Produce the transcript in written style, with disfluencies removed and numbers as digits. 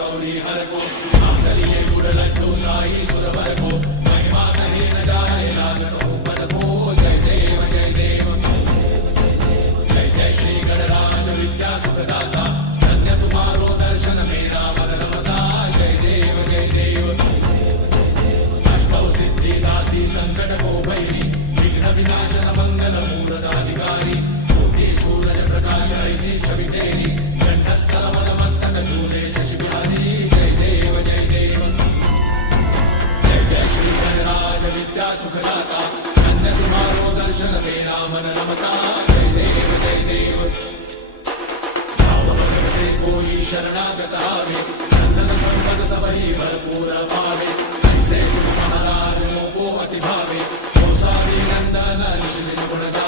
गौरी हर को आंगलिये गुड़ लड्डू साई सुरवर को महिमा कहे न जाए लागत हो पद को जय देव जय देव जय जय श्री गणराज विद्या सुखदाता धन्य तुम्हारो दर्शन मेरा मन रमता जय देव जय देव अष्टौ सिद्धि दासी संकट को भैरी विघ्न विनाशन मंगल मूर्धाधिकारी कोटि सूरज प्रकाश ऐसी छवि तेरी कंठस्थल मद मस्तक झूले शशि बिहारी जय देव जय देव जय जय श्री गणराज विद्या सुखदाता धन्य तुम्हारो दर्शन मेरा मन रमता जय देव जय देव भाव भगत से कोई शरणागत आवे सन्नत संपद सबही भरपूर पावे ऐसे तुम महाराज मोको अति भावे नंदन निश्चित गुण